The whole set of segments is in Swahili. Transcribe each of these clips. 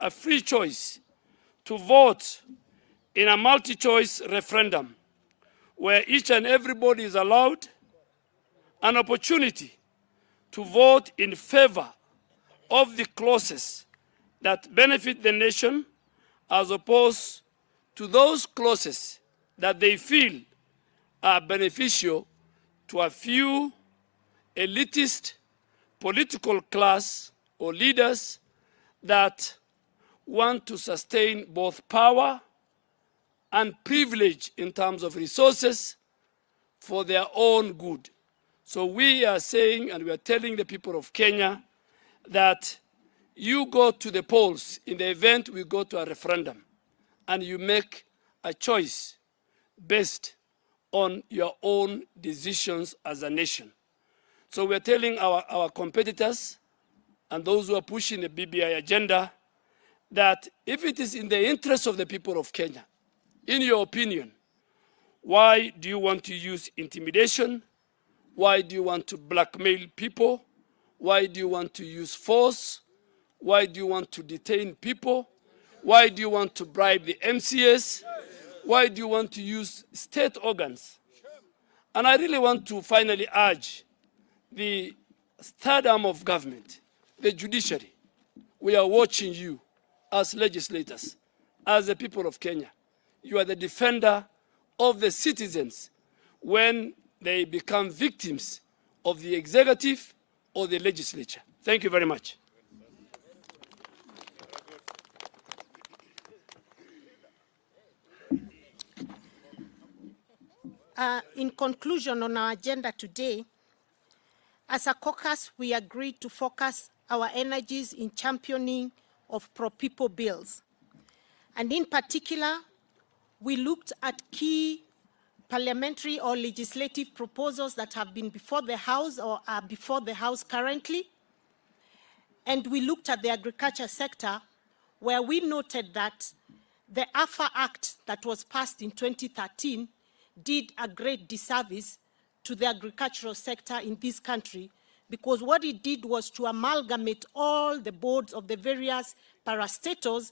a free choice to vote in a multi-choice referendum where each and everybody is allowed an opportunity to vote in favor of the clauses that benefit the nation as opposed to those clauses that they feel are beneficial to a few elitist political class or leaders that want to sustain both power and privilege in terms of resources for their own good. So we are saying, and we are telling the people of Kenya, that you go to the polls in the event we go to a referendum, and you make a choice based on your own decisions as a nation. So we're telling our competitors and those who are pushing the BBI agenda that if it is in the interest of the people of Kenya, in your opinion, why do you want to use intimidation? Why do you want to blackmail people? Why do you want to use force? Why do you want to detain people? Why do you want to bribe the MCS? Why do you want to use state organs? And I really want to finally urge the third arm of government, the judiciary. We are watching you as legislators, as the people of Kenya. You are the defender of the citizens when they become victims of the executive or the legislature. Thank you very much. In conclusion on our agenda today, as a caucus, we agreed to focus our energies in championing of pro-people bills. And in particular, we looked at key parliamentary or legislative proposals that have been before the House or are before the House currently. And we looked at the agriculture sector, where we noted that the AFA Act that was passed in 2013 did a great disservice to the agricultural sector in this country, because what it did was to amalgamate all the boards of the various parastatals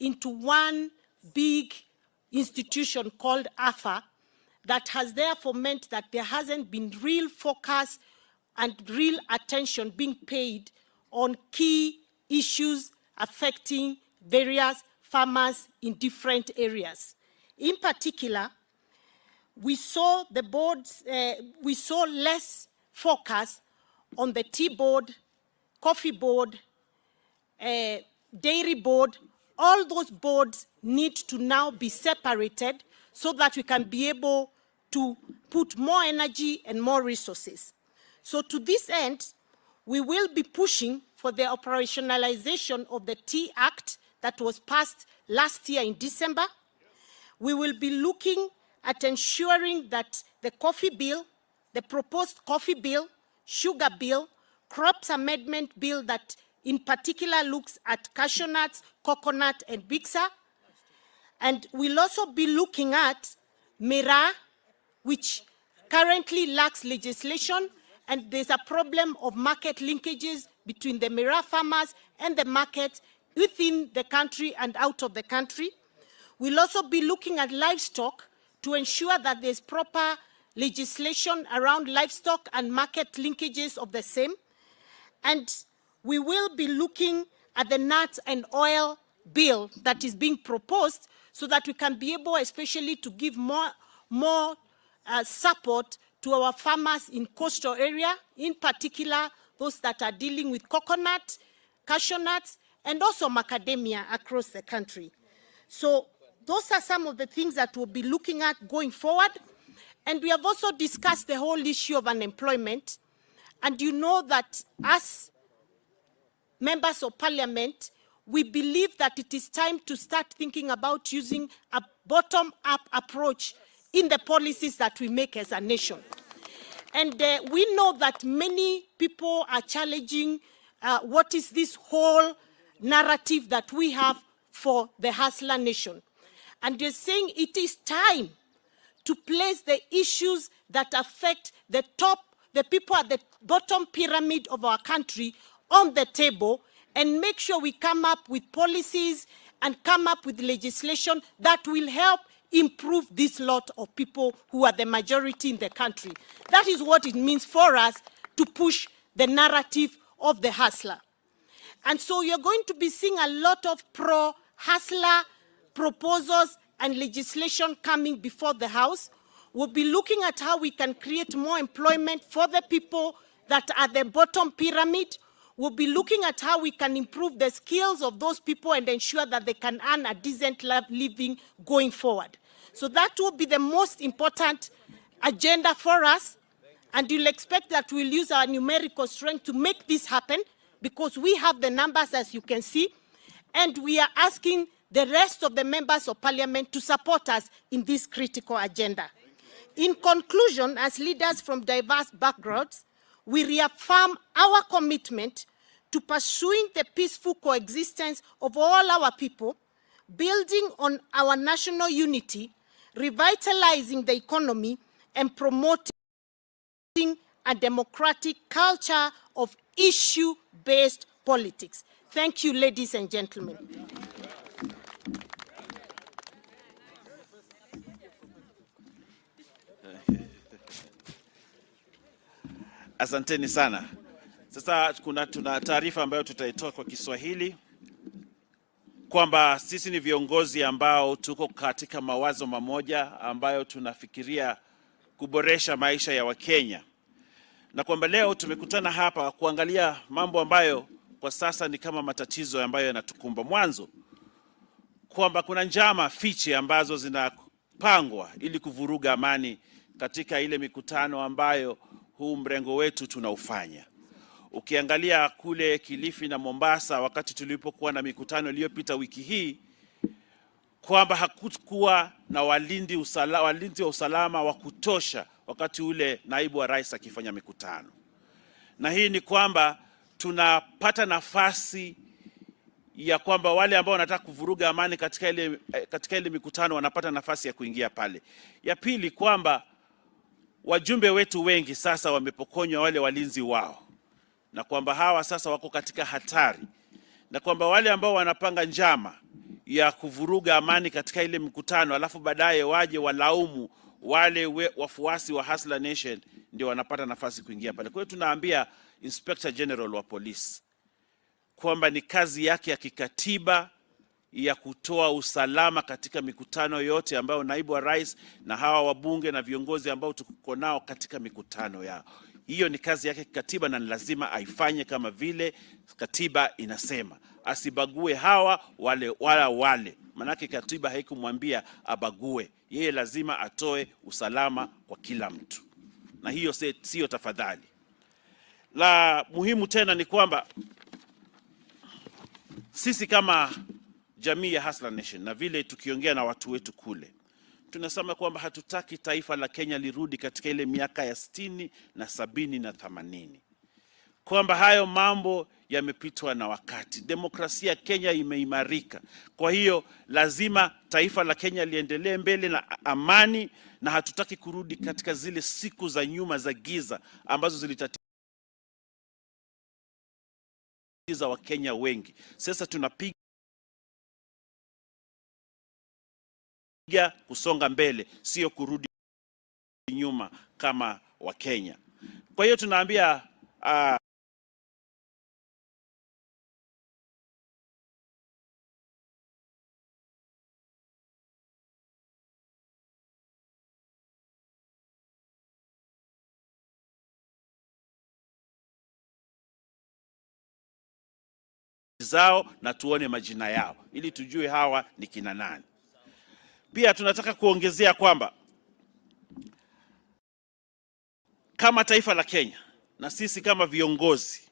into one big institution called AFA, that has therefore meant that there hasn't been real focus and real attention being paid on key issues affecting various farmers in different areas. In particular, we saw the boards, we saw less focus on the tea board, coffee board, dairy board. All those boards need to now be separated so that we can be able to put more energy and more resources. So to this end, we will be pushing for the operationalization of the Tea Act that was passed last year in December. We will be looking at ensuring that the coffee bill, the proposed coffee bill, sugar bill, crops amendment bill that in particular looks at cashew nuts, coconut, and bixa. And we'll also be looking at Mira, which currently lacks legislation, and there's a problem of market linkages between the Mira farmers and the market within the country and out of the country. We'll also be looking at livestock to ensure that there's proper legislation around livestock and market linkages of the same. And we will be looking at the nuts and oil bill that is being proposed so that we can be able especially to give more support to our farmers in coastal area, in particular those that are dealing with coconut, cashew nuts, and also macadamia across the country. So those are some of the things that we'll be looking at going forward. And we have also discussed the whole issue of unemployment. And you know that as members of parliament, we believe that it is time to start thinking about using a bottom-up approach in the policies that we make as a nation. And we know that many people are challenging what is this whole narrative that we have for the hustler nation. And they're saying it is time to place the issues that affect the people at the bottom pyramid of our country on the table and make sure we come up with policies and come up with legislation that will help improve this lot of people who are the majority in the country. That is what it means for us to push the narrative of the hustler. And so you're going to be seeing a lot of pro-hustler proposals and legislation coming before the House. We'll be looking at how we can create more employment for the people that are at the bottom pyramid. We'll be looking at how we can improve the skills of those people and ensure that they can earn a decent living going forward. So that will be the most important agenda for us. And you'll expect that we'll use our numerical strength to make this happen, because we have the numbers, as you can see, and we are asking the rest of the members of parliament to support us in this critical agenda. In conclusion, as leaders from diverse backgrounds, we reaffirm our commitment to pursuing the peaceful coexistence of all our people, building on our national unity, revitalizing the economy, and promoting a democratic culture of issue-based politics. Thank you, ladies and gentlemen. Asanteni sana. Sasa tuna taarifa ambayo tutaitoa kwa Kiswahili kwamba sisi ni viongozi ambao tuko katika mawazo mamoja ambayo tunafikiria kuboresha maisha ya Wakenya, na kwamba leo tumekutana hapa kuangalia mambo ambayo kwa sasa ni kama matatizo ambayo yanatukumba. Mwanzo, kwamba kuna njama fiche ambazo zinapangwa ili kuvuruga amani katika ile mikutano ambayo huu mrengo wetu tunaufanya. Ukiangalia kule Kilifi na Mombasa, wakati tulipokuwa na mikutano iliyopita wiki hii, kwamba hakukuwa na walinzi wa usalama wa kutosha wakati ule naibu wa rais akifanya mikutano. Na hii ni kwamba tunapata nafasi ya kwamba wale ambao wanataka kuvuruga amani katika ile mikutano wanapata nafasi ya kuingia pale. Ya pili, kwamba wajumbe wetu wengi sasa wamepokonywa wale walinzi wao, na kwamba hawa sasa wako katika hatari, na kwamba wale ambao wanapanga njama ya kuvuruga amani katika ile mkutano alafu baadaye waje walaumu wale wafuasi wa Hustler Nation, ndio wanapata nafasi kuingia pale. Kwa hiyo tunaambia Inspector General wa Police kwamba ni kazi yake ya kikatiba ya kutoa usalama katika mikutano yote ambayo naibu wa rais na hawa wabunge na viongozi ambao tuko nao katika mikutano yao. Hiyo ni kazi yake kikatiba na lazima aifanye kama vile katiba inasema. Asibague hawa wale. Manake katiba haikumwambia abague. Yeye lazima atoe usalama kwa kila mtu. Na hiyo sio tafadhali. La muhimu tena ni kwamba sisi kama jamii ya Hustler Nation, na vile tukiongea na watu wetu kule, tunasema kwamba hatutaki taifa la Kenya lirudi katika ile miaka ya 60 na 70 na 80. Kwamba hayo mambo yamepitwa na wakati. Demokrasia Kenya imeimarika. Kwa hiyo lazima taifa la Kenya liendelee mbele na amani, na hatutaki kurudi katika zile siku za nyuma za giza ambazo zilitatiza Wakenya wengi. Sasa tunapiga kusonga mbele, sio kurudi nyuma kama Wakenya. Kwa hiyo tunaambia zao na tuone majina yao ili tujue hawa ni kina nani. Pia tunataka kuongezea kwamba kama taifa la Kenya na sisi kama viongozi,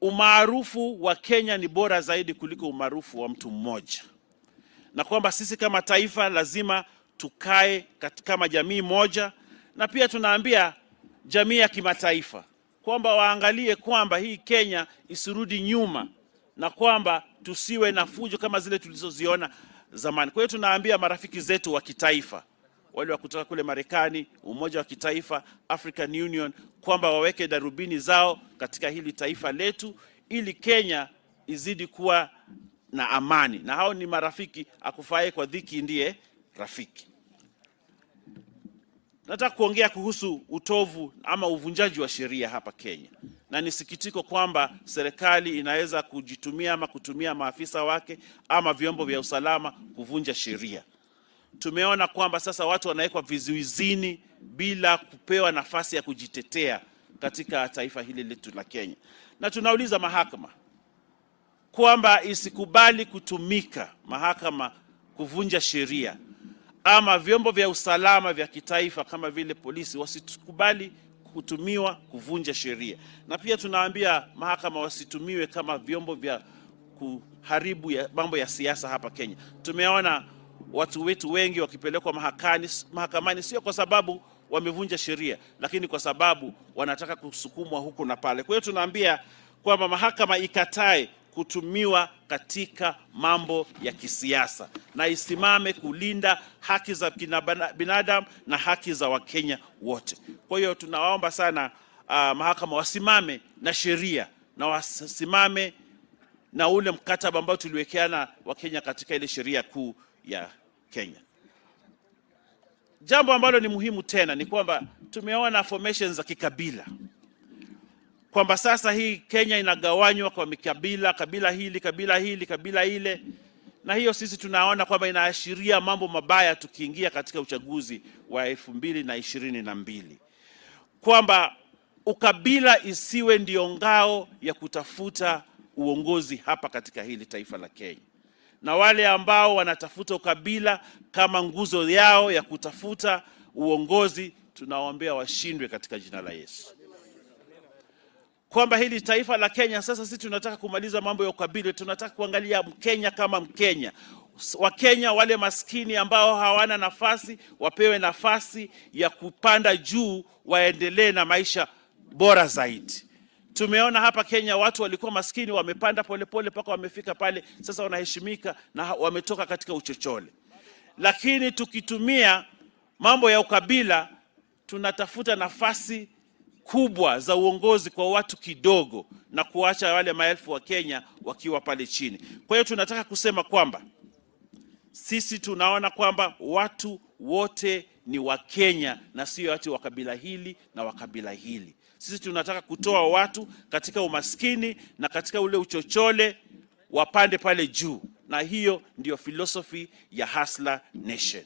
umaarufu wa Kenya ni bora zaidi kuliko umaarufu wa mtu mmoja, na kwamba sisi kama taifa lazima tukae kama jamii moja. Na pia tunaambia jamii ya kimataifa kwamba waangalie kwamba hii Kenya isirudi nyuma, na kwamba tusiwe na fujo kama zile tulizoziona zamani. Kwa hiyo tunaambia marafiki zetu wa kitaifa wale wa kutoka kule Marekani, Umoja wa Kitaifa, African Union, kwamba waweke darubini zao katika hili taifa letu ili Kenya izidi kuwa na amani. Na hao ni marafiki, akufaye kwa dhiki ndiye rafiki. Nataka kuongea kuhusu utovu ama uvunjaji wa sheria hapa Kenya. Na ni sikitiko kwamba serikali inaweza kujitumia ama kutumia maafisa wake ama vyombo vya usalama kuvunja sheria. Tumeona kwamba sasa watu wanawekwa vizuizini bila kupewa nafasi ya kujitetea katika taifa hili letu la Kenya. Na tunauliza mahakama kwamba isikubali kutumika mahakama kuvunja sheria, ama vyombo vya usalama vya kitaifa kama vile polisi wasikubali kutumiwa kuvunja sheria. Na pia tunaambia mahakama wasitumiwe kama vyombo vya kuharibu mambo ya siasa hapa Kenya. Tumeona watu wetu wengi wakipelekwa mahakamani sio kwa sababu wamevunja sheria, lakini kwa sababu wanataka kusukumwa huku na pale. Kwa hiyo tunaambia kwamba mahakama ikatae kutumiwa katika mambo ya kisiasa na isimame kulinda haki za binadamu na haki za Wakenya wote. Kwa hiyo tunawaomba sana mahakama wasimame na sheria na wasimame na ule mkataba ambao tuliwekeana Wakenya katika ile sheria kuu ya Kenya. Jambo ambalo ni muhimu tena ni kwamba tumeona formations za kikabila, kwamba sasa hii Kenya inagawanywa kwa mikabila, kabila hili, kabila hili, kabila ile. Na hiyo sisi tunaona kwamba inaashiria mambo mabaya tukiingia katika uchaguzi wa 2022. Kwamba ukabila isiwe ndio ngao ya kutafuta uongozi hapa katika hili taifa la Kenya. Na wale ambao wanatafuta ukabila kama nguzo yao ya kutafuta uongozi, tunawaombea washindwe katika jina la Yesu. Kwamba hili taifa la Kenya sasa sisi tunataka kumaliza mambo ya ukabila, tunataka kuangalia Mkenya kama Mkenya. Wakenya wale maskini ambao hawana nafasi wapewe nafasi ya kupanda juu, waendelee na maisha bora zaidi. Tumeona hapa Kenya watu walikuwa maskini wamepanda polepole mpaka wamefika pale, sasa wanaheshimika na wametoka katika uchochole. Lakini tukitumia mambo ya ukabila, tunatafuta nafasi kubwa za uongozi kwa watu kidogo na kuacha wale maelfu wa Kenya wakiwa pale chini. Kwa hiyo tunataka kusema kwamba sisi tunaona kwamba watu wote ni wa Kenya na sio watu wa kabila hili na wa kabila hili. Sisi tunataka kutoa watu katika umaskini na katika ule uchochole wapande pale juu, na hiyo ndio philosophy ya Hustler Nation.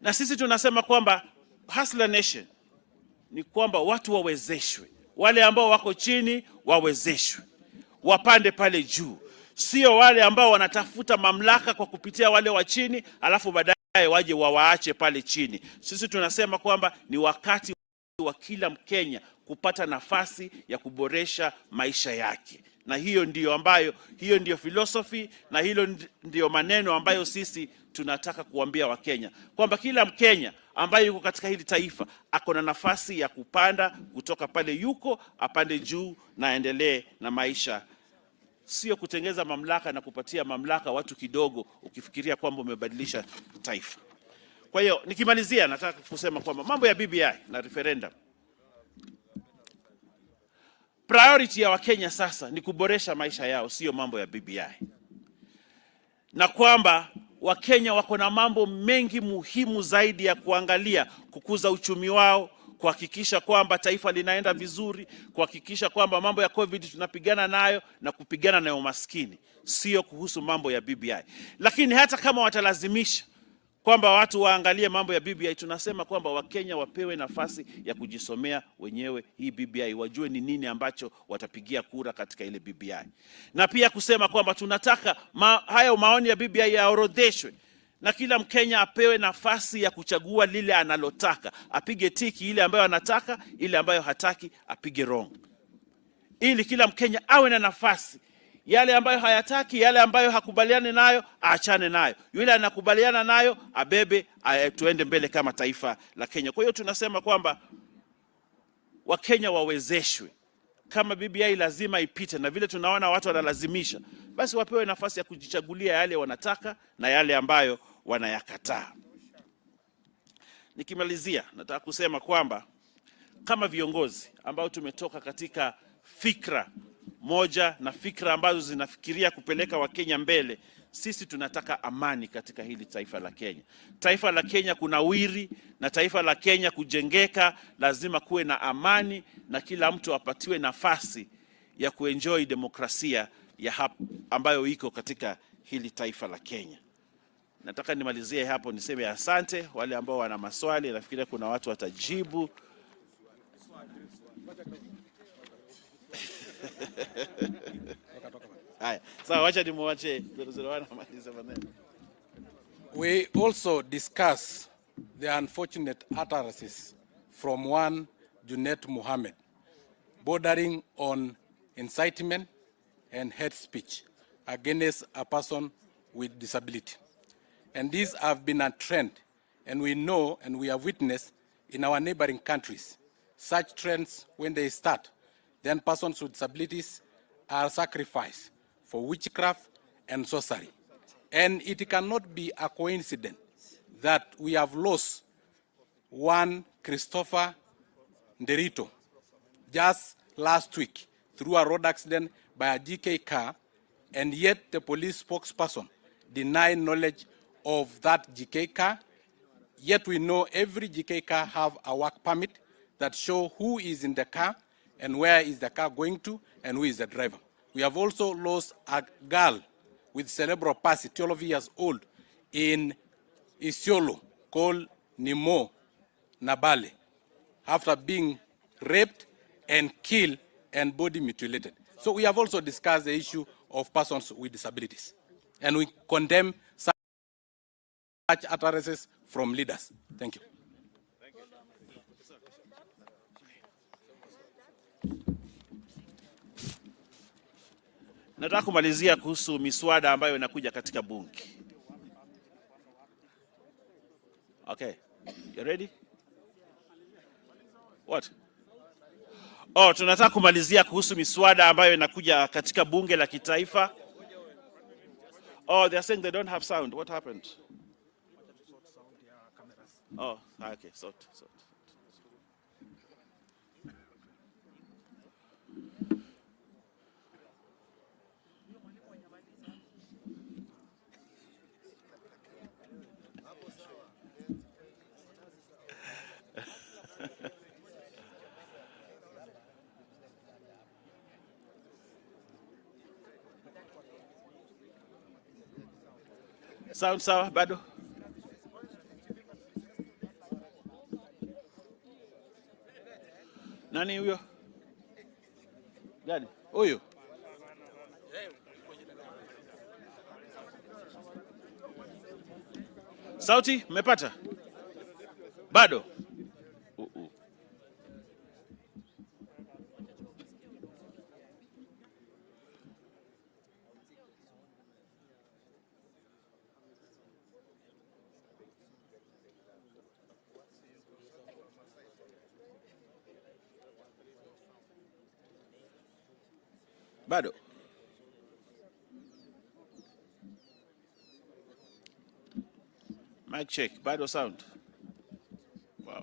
Na sisi tunasema kwamba Hustler Nation ni kwamba watu wawezeshwe, wale ambao wako chini wawezeshwe, wapande pale juu. Sio wale ambao wanatafuta mamlaka kwa kupitia wale wa chini, alafu baadaye waje wawaache pale chini. Sisi tunasema kwamba ni wakati wa kila Mkenya kupata nafasi ya kuboresha maisha yake. Na hiyo ndio philosophy na hilo ndio maneno ambayo sisi tunataka kuambia Wakenya. Kwamba kila Mkenya ambaye yuko katika hili taifa ako na nafasi ya kupanda kutoka pale yuko apande juu na aendelee na maisha. Sio kutengeza mamlaka na kupatia mamlaka watu kidogo ukifikiria kwamba umebadilisha taifa. Kwa hiyo nikimalizia nataka kusema kwamba mambo ya BBI na referendum, priority ya Wakenya sasa ni kuboresha maisha yao, sio mambo ya BBI. Na kwamba Wakenya wako na mambo mengi muhimu zaidi ya kuangalia: kukuza uchumi wao, kuhakikisha kwamba taifa linaenda vizuri, kuhakikisha kwamba mambo ya COVID tunapigana nayo na kupigana na umaskini, sio kuhusu mambo ya BBI. Lakini hata kama watalazimisha kwamba watu waangalie mambo ya BBI, tunasema kwamba Wakenya wapewe nafasi ya kujisomea wenyewe hii BBI, wajue ni nini ambacho watapigia kura katika ile BBI. Na pia kusema kwamba tunataka haya maoni ya BBI yaorodheshwe na kila Mkenya apewe nafasi ya kuchagua lile analotaka, apige tiki ile ambayo anataka, ile ambayo hataki apige wrong, ili kila Mkenya awe na nafasi. Yale ambayo hayataki, yale ambayo hakubaliani nayo aachane nayo, yule anakubaliana nayo abebe, tuende mbele kama taifa la Kenya. Kwa hiyo tunasema kwamba Wakenya wawezeshwe kama BBI lazima ipite, na vile tunaona watu wanalazimisha, basi wapewe nafasi ya kujichagulia yale wanataka na yale ambayo wanayakataa. Nikimalizia, nataka kusema kwamba kama viongozi ambao tumetoka katika fikra moja na fikra ambazo zinafikiria kupeleka Wakenya mbele, sisi tunataka amani katika hili taifa la Kenya. Taifa la Kenya kunawiri na taifa la Kenya kujengeka, lazima kuwe na amani na kila mtu apatiwe nafasi ya kuenjoy demokrasia ya ambayo iko katika hili taifa la Kenya. Nataka nimalizie hapo, niseme asante. Wale ambao wana maswali, nafikiria kuna watu watajibu. We also discuss the unfortunate utterances from one Junet Mohammed, bordering on incitement and hate speech against a person with disability. And these have been a trend, and we know and we have witnessed in our neighboring countries. Such trends, when they start, then persons with disabilities are sacrificed for witchcraft and sorcery. And it cannot be a coincidence that we have lost one Christopher Nderito just last week through a road accident by a GK car, and yet the police spokesperson denied knowledge of that GK car. Yet we know every GK car have a work permit that show who is in the car and where is the car going to and who is the driver. We have also lost a girl with cerebral palsy, 12 years old, in Isiolo, called Nimo Nabale, after being raped and killed and body mutilated. So we have also discussed the issue of persons with disabilities, and we condemn such utterances from leaders. Thank you. Nataka kumalizia kuhusu miswada ambayo inakuja katika bunge. Okay. You ready? What? Oh, tunataka kumalizia kuhusu miswada ambayo inakuja katika bunge la kitaifa. Oh, they are saying they don't have sound. What happened? Oh, okay. Sort. Sound sawa bado? Nani huyo? Gani? Huyo. Sauti mmepata? Bado? Bado? Mic check. Bado sound. Wow.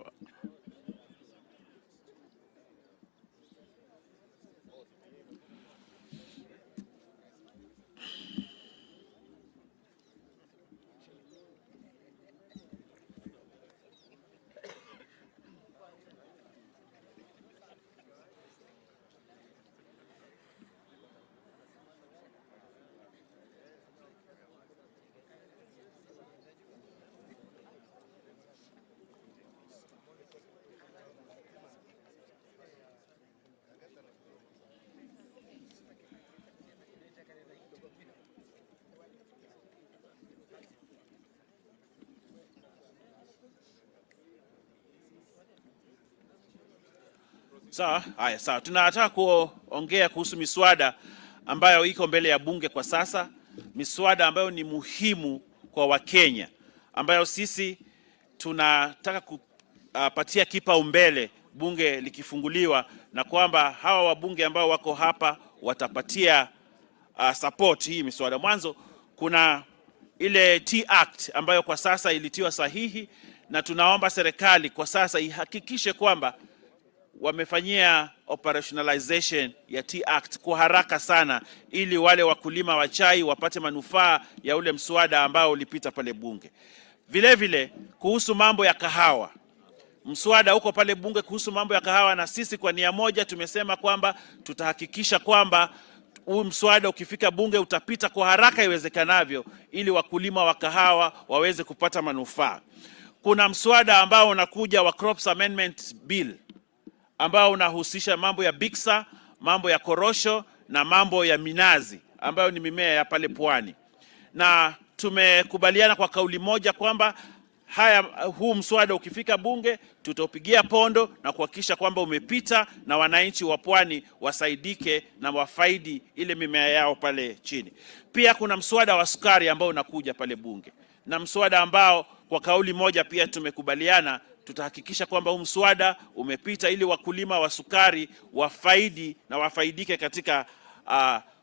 Sawa, haya sawa. Tunataka kuongea kuhusu miswada ambayo iko mbele ya bunge kwa sasa, miswada ambayo ni muhimu kwa Wakenya, ambayo sisi tunataka kupatia kipaumbele bunge likifunguliwa, na kwamba hawa wabunge ambao wako hapa watapatia support hii miswada. Mwanzo kuna ile T Act ambayo kwa sasa ilitiwa sahihi, na tunaomba serikali kwa sasa ihakikishe kwamba wamefanyia operationalization ya T Act kwa haraka sana, ili wale wakulima wa chai wapate manufaa ya ule mswada ambao ulipita pale bunge. Vile vile kuhusu mambo ya kahawa, mswada uko pale bunge kuhusu mambo ya kahawa, na sisi kwa nia moja tumesema kwamba tutahakikisha kwamba huu mswada ukifika bunge utapita kwa haraka iwezekanavyo, ili wakulima wa kahawa waweze kupata manufaa. Kuna mswada ambao unakuja wa Crops Amendment Bill ambao unahusisha mambo ya biksa, mambo ya korosho na mambo ya minazi ambayo ni mimea ya pale pwani, na tumekubaliana kwa kauli moja kwamba huu mswada ukifika bunge tutaupigia pondo na kuhakikisha kwamba umepita na wananchi wa pwani wasaidike na wafaidi ile mimea yao pale chini. Pia kuna mswada wa sukari ambao unakuja pale bunge, na mswada ambao kwa kauli moja pia tumekubaliana tutahakikisha kwamba huu mswada umepita ili wakulima wa sukari wafaidi na wafaidike katika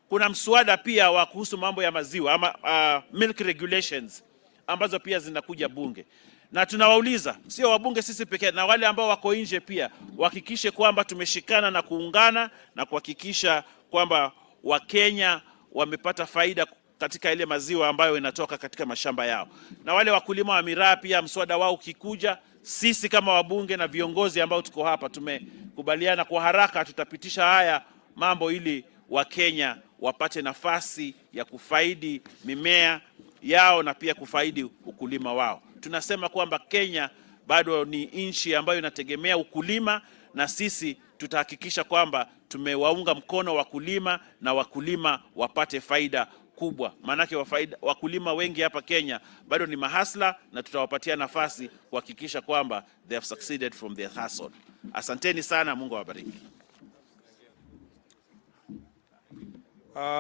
kuna mswada pia wa kuhusu mambo ya maziwa ama milk regulations ambazo pia zinakuja bunge. Na tunawauliza sio wabunge sisi pekee, na wale ambao wako nje pia wahakikishe kwamba tumeshikana na kuungana na kuhakikisha kwamba Wakenya wamepata faida katika ile maziwa ambayo inatoka katika mashamba yao. Na wale wakulima wa miraa pia mswada wao ukikuja, sisi kama wabunge na viongozi ambao tuko hapa tumekubaliana kwa haraka tutapitisha haya mambo ili Wakenya wapate nafasi ya kufaidi mimea yao na pia kufaidi ukulima wao. Tunasema kwamba Kenya bado ni nchi ambayo inategemea ukulima, na sisi tutahakikisha kwamba tumewaunga mkono wakulima na wakulima wapate faida kubwa. Maanake wakulima wengi hapa Kenya bado ni mahasla, na tutawapatia nafasi kuhakikisha kwamba they have succeeded from their hustle. Asanteni sana, Mungu awabariki.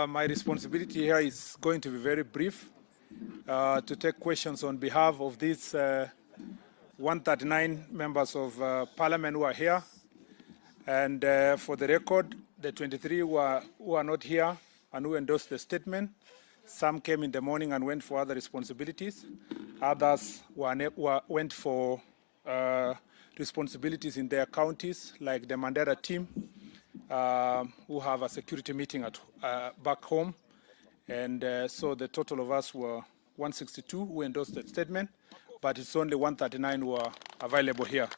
My responsibility here is going to be very brief, to take questions on behalf of these 139 members of parliament who are here. And for the record, the 23 who are not here and who endorsed the statement, some came in the morning and went for other responsibilities. Others went for responsibilities in their counties, like the Mandera team, who have a security meeting at back home. And so the total of us were 162 who endorsed that statement, but it's only 139 who are available here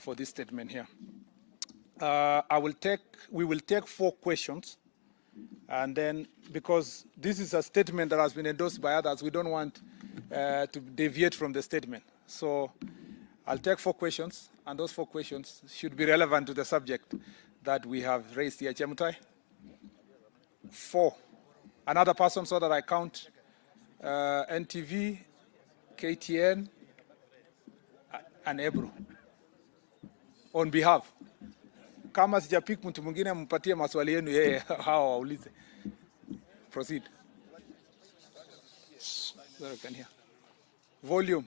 for this statement here. We will take 4 questions, and then because this is a statement that has been endorsed by others, we don't want to deviate from the statement. So I'll take 4 questions, and those 4 questions should be relevant to the subject that we have raised here. Chemutai? 4. Another person, so that I count NTV, KTN, and Ebro. On behalf. Kama sijapik mtu mwingine mpatie maswali yenu yeye hawa waulize. Proceed. There can hear. Volume.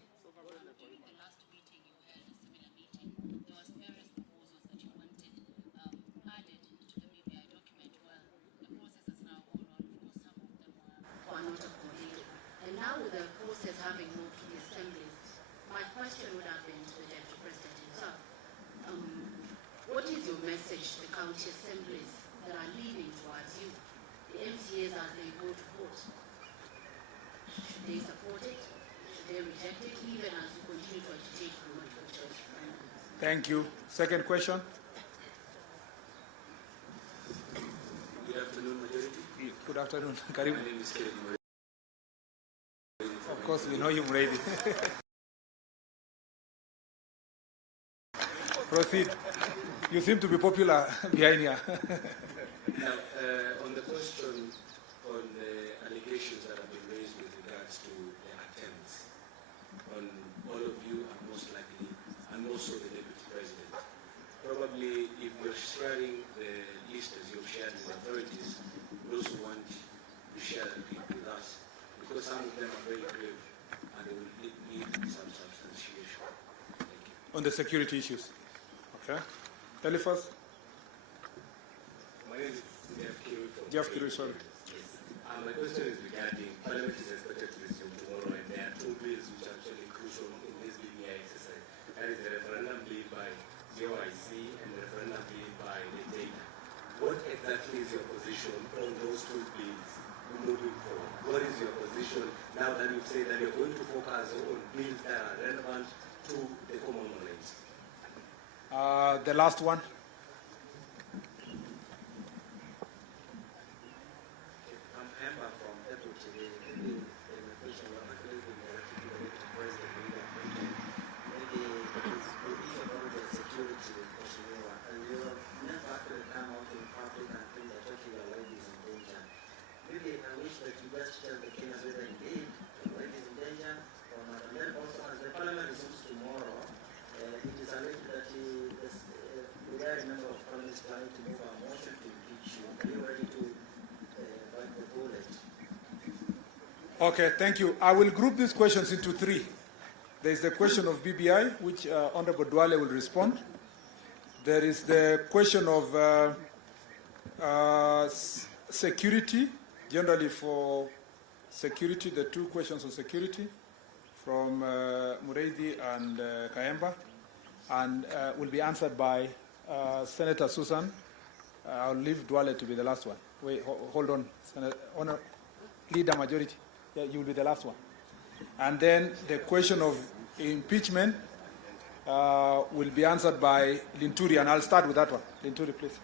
And now with the process having moved to the assemblies, my question would have been to the Deputy President himself. What is your message to the county assemblies that are leaning towards you, the MCAs as they go to vote? Should they support it? Should they reject it, even as you continue to agitate for multiple choice referendums? Thank you. Second question. Good afternoon, Majority. Good afternoon. Karibu. My name is Kevin. Of course, we know you're ready. Proceed. You seem to be popular behind here. Now, on the question on the allegations that have been raised with regards to the attempts on all of you, and most likely, and also the Deputy President, probably if you're sharing the list as you've shared with authorities, those who want to share that with us, because some of them are very grave and they will need some substantiation. Thank you. On the security issues. Okay. Eliphas? My name is Jeff Kirui, sorry. My question is regarding Parliament is expected to resume tomorrow, and there are two bills which are actually crucial in this BBI exercise. That is the referendum bill by GOIC and the referendum bill by the data. What exactly is your position on those two bills moving forward? What is your position now that you say that you're going to focus on bills that are relevant to the common knowledge? The last one. Okay, thank you. I will group these questions into three. There is the question of BBI, which Honorable Duale will respond. There is the question of security, generally for security, the two questions on security from Mureithi and Kayemba, and will be answered by Senator Susan. I'll leave Duale to be the last one. Wait, hold on, Senator, Leader Majority. Yeah, you will be the last one. And then the question of impeachment will be answered by Linturi, and I'll start with that one. Linturi, please.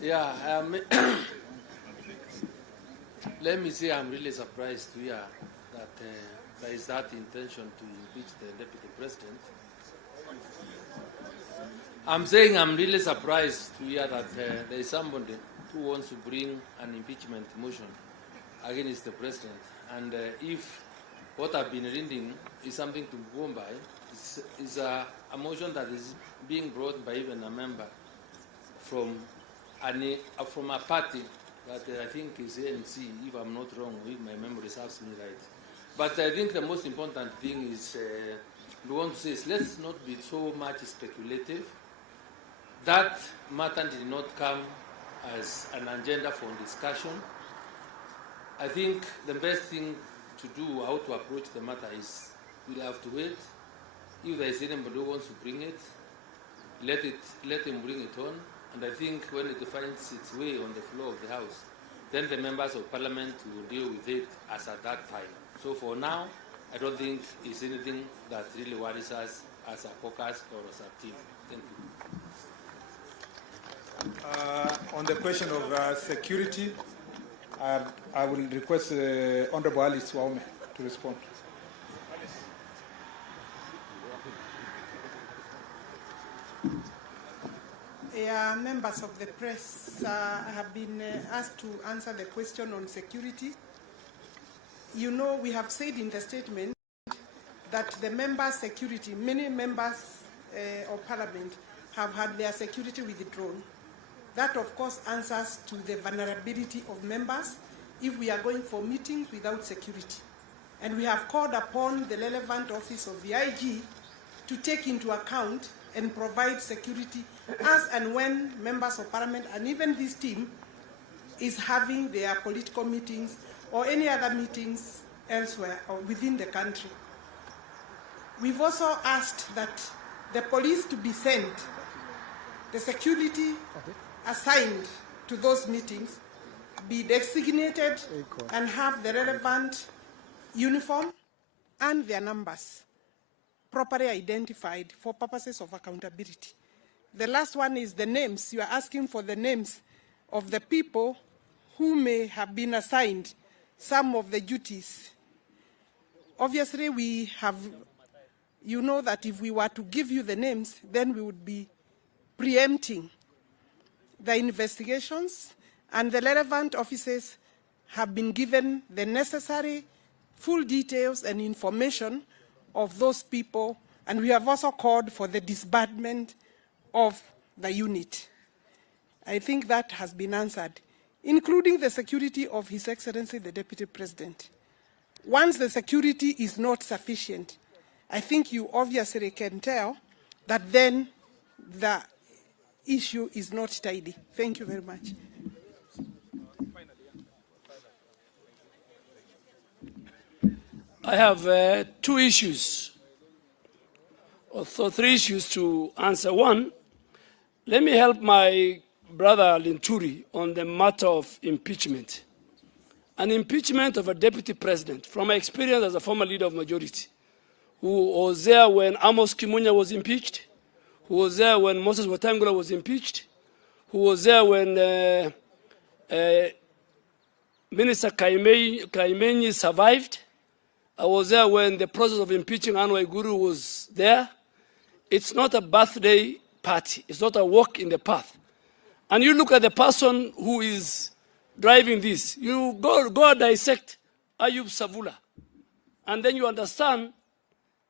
Yeah, let me say I'm really surprised to hear that there is that intention to impeach the Deputy President. I'm saying I'm really surprised to hear that there is somebody who wants to bring an impeachment motion against the President. And if what I've been reading is something to go by, is a motion that is being brought by even a member from a party that I think is ANC, if I'm not wrong, if my memory serves me right. But I think the most important thing is, we want to say is let's not be so much speculative. That matter did not come as an agenda for discussion. I think the best thing to do, how to approach the matter is we'll have to wait. If there is anybody who wants to bring it, let him bring it on. And I think when it finds its way on the floor of the House, then the members of Parliament will deal with it as at that time. So for now, I don't think it's anything that really worries us as a caucus or as a team. Thank you. On the question of security, I will request Honorable Alice Waume to respond. Members of the press, I have been asked to answer the question on security. You know, we have said in the statement that the members' security, many members of Parliament have had their security withdrawn. That, of course, answers to the vulnerability of members if we are going for meetings without security. And we have called upon the relevant office of the IG to take into account and provide security as and when members of Parliament and even this team is having their political meetings or any other meetings elsewhere or within the country. We've also asked that the police to be sent, the security assigned to those meetings be designated and have the relevant uniform and their numbers properly identified for purposes of accountability. The last one is the names. You are asking for the names of the people who may have been assigned some of the duties. Obviously, we have, you know that if we were to give you the names, then we would be preempting the investigations, and the relevant officers have been given the necessary full details and information of those people, and we have also called for the disbandment of the unit. I think that has been answered, including the security of His Excellency the Deputy President. once the security is not sufficient, I think you obviously can tell that then the issue is not tidy. Thank you very much. I have two issues, or three issues to answer. One, let me help my brother Linturi on the matter of impeachment. An impeachment of a deputy president, from my experience as a former leader of majority, who was there when Amos Kimunya was impeached, who was there when Moses Wetangula was impeached, who was there when Minister Kaimenyi survived. I was there when the process of impeaching Anne Waiguru was there. It's not a birthday party. It's not a walk in the path. And you look at the person who is driving this. You go dissect Ayub Savula. And then you understand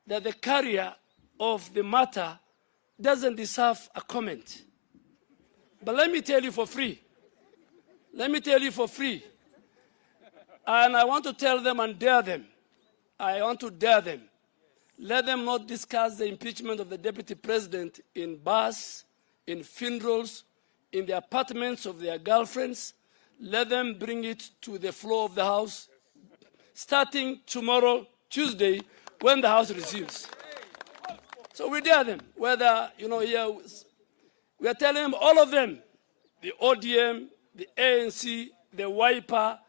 that the carrier of the matter doesn't deserve a comment. But let me tell you for free. Let me tell you for free. And I want to tell them and dare them. I want to dare them. Let them not discuss the impeachment of the deputy president in bars, in funerals, in the apartments of their girlfriends. Let them bring it to the floor of the House, starting tomorrow, Tuesday, when the House resumes. So we dare them, whether, here, we are telling them, all of them, the ODM, the ANC, the Wiper,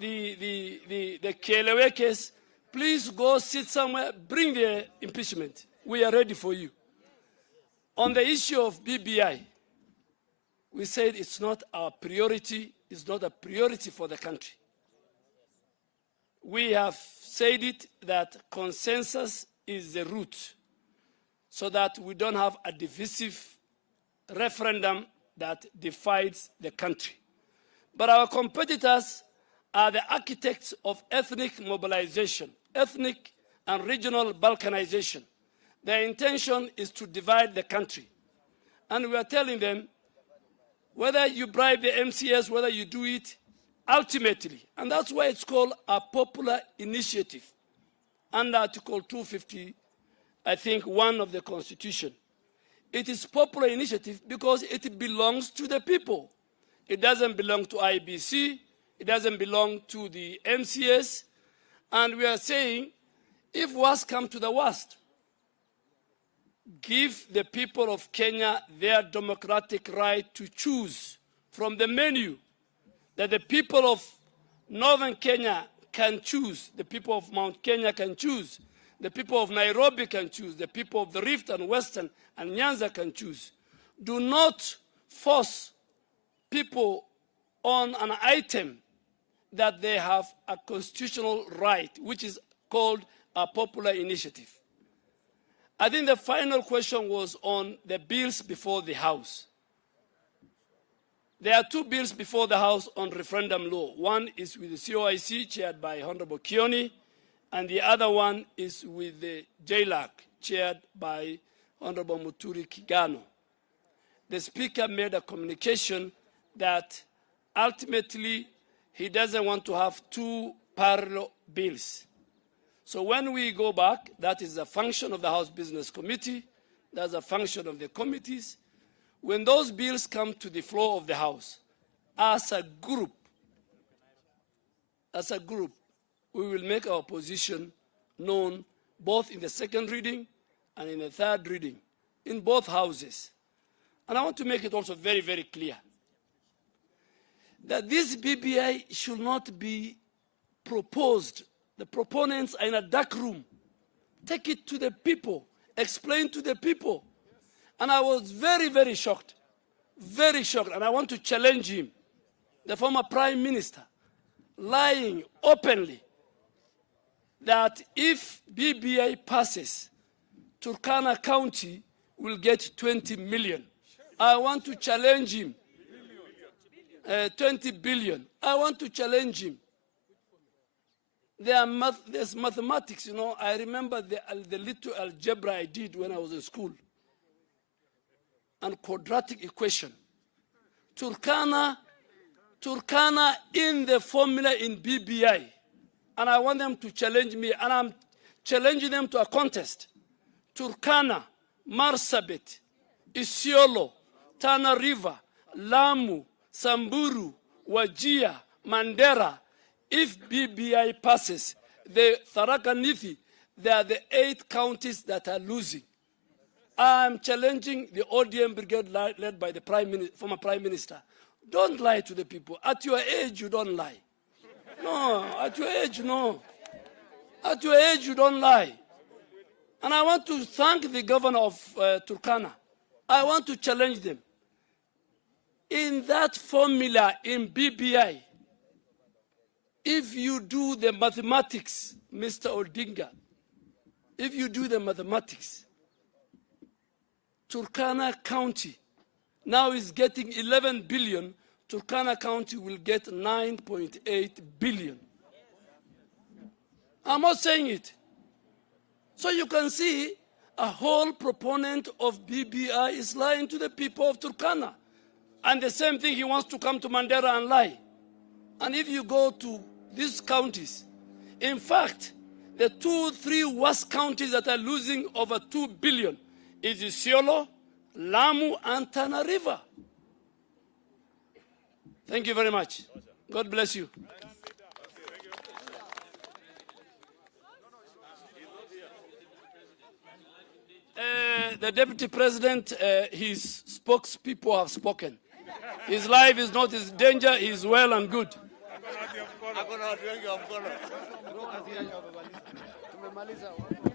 the Kelewekes, please go sit somewhere, bring the impeachment. We are ready for you. On the issue of BBI, we said it's not our priority, it's not a priority for the country. We have said it that consensus is the root, so that we don't have a divisive referendum that divides the country. But our competitors are the architects of ethnic mobilization, ethnic and regional balkanization. Their intention is to divide the country. And we are telling them, whether you bribe the MCS, whether you do it, ultimately, and that's why it's called a popular initiative, under Article 250, I think, 1 of the Constitution. It is popular initiative because it belongs to the people. It doesn't belong to IBC, it doesn't belong to the MCS, and we are saying, if worst come to the worst, give the people of Kenya their democratic right to choose from the menu that the people of northern Kenya can choose, the people of Mount Kenya can choose, the people of Nairobi can choose, the people of the Rift and Western and Nyanza can choose. Do not force people on an item that they have a constitutional right, which is called a popular initiative. I think the final question was on the bills before the House. There are two bills before the House on referendum law. One is with the COIC, chaired by Honorable Kioni, and the other one is with the JLAC, chaired by Honorable Muturi Kigano. The Speaker made a communication that ultimately he doesn't want to have two parallel bills. So when we go back, that is a function of the House Business Committee, that's a function of the committees. When those bills come to the floor of the House, as a group, we will make our position known both in the second reading and in the third reading, in both houses. And I want to make it also very, very clear that this BBI should not be proposed. The proponents are in a dark room. Take it to the people. Explain to the people. And I was very, very shocked. Very shocked. And I want to challenge him, the former Prime Minister, lying openly that if BBI passes, Turkana County will get 20 million. I want to challenge him. 20 billion. I want to challenge him. There's mathematics, I remember the little algebra I did when I was in school. And quadratic equation. Turkana in the formula in BBI and I want them to challenge me, and I'm challenging them to a contest. Turkana, Marsabit, Isiolo, Tana River, Lamu, Samburu, Wajir, Mandera. If BBI passes, the Tharaka Nithi, they are the 8 counties that are losing. I'm challenging the ODM brigade led by the former Prime Minister. Don't lie to the people. At your age, you don't lie. No, at your age, no. At your age, you don't lie. And I want to thank the governor of Turkana. I want to challenge them. In that formula in BBI, if you do the mathematics, Mr. Odinga, if you do the mathematics, Turkana County now is getting 11 billion. Turkana County will get 9.8 billion. I'm not saying it. So you can see a whole proponent of BBI is lying to the people of Turkana. And the same thing, he wants to come to Mandera and lie. And if you go to these counties, in fact, the 2-3 worst counties that are losing over 2 billion is Isiolo, Lamu, and Tana River. Thank you very much. God bless you. The Deputy President, his spokespeople have spoken. His life is not his danger, he is well and good. Tumemaliza.